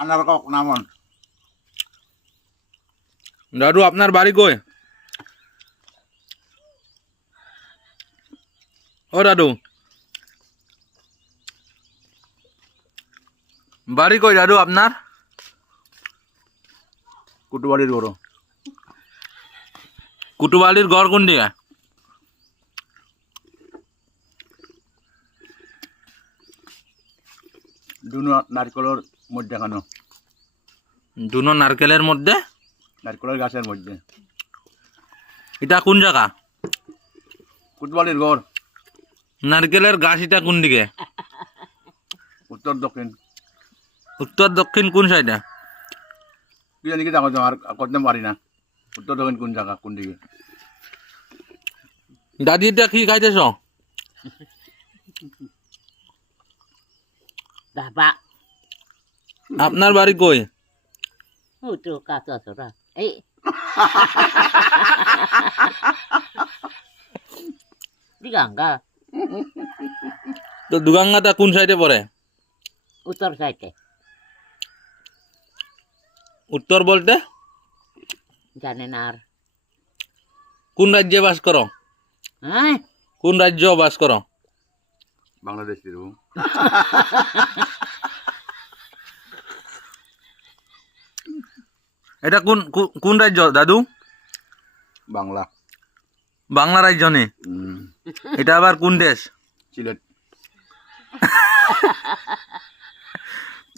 আনার কক নামন। দাদু আপনার বাড়ি কই? ও দাদু বাড়ি কই দাদু আপনার? কুটুবাড়ির গরু। কুটুবালির গড় কোন দিকে? দুনো নারকেলের মধ্যে খানো। দুনো নারকেলের মধ্যে? নারকেলের গাছের মধ্যে। এটা কোন জায়গা? কুটুবাড়ির গড়। নারকেলের গাছ এটা কোন দিকে? উত্তর দক্ষিণ। উত্তর দক্ষিণ কোন সাইডে? কি জানি কি জানো আর করতে পারি না। উত্তর দক্ষিণ কোন জায়গা কোন দিকে? দাদি এটা কি খাইতেছ? বাবা আপনার বাড়ি কই? তো কাঁচা চোরা এই দিগাঙ্গা তো দুগাঙ্গাটা কোন সাইডে পড়ে? উত্তর সাইডে। উত্তর বলতে জানে না আর। কোন রাজ্যে বাস করো? হ্যাঁ কোন রাজ্য বাস করো? বাংলাদেশ এটা কোন কোন রাজ্য দাদু? বাংলা। বাংলা রাজ্য নেই, এটা আবার কোন দেশ? সিলেট।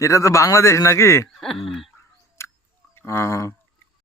এটা তো বাংলাদেশ নাকি?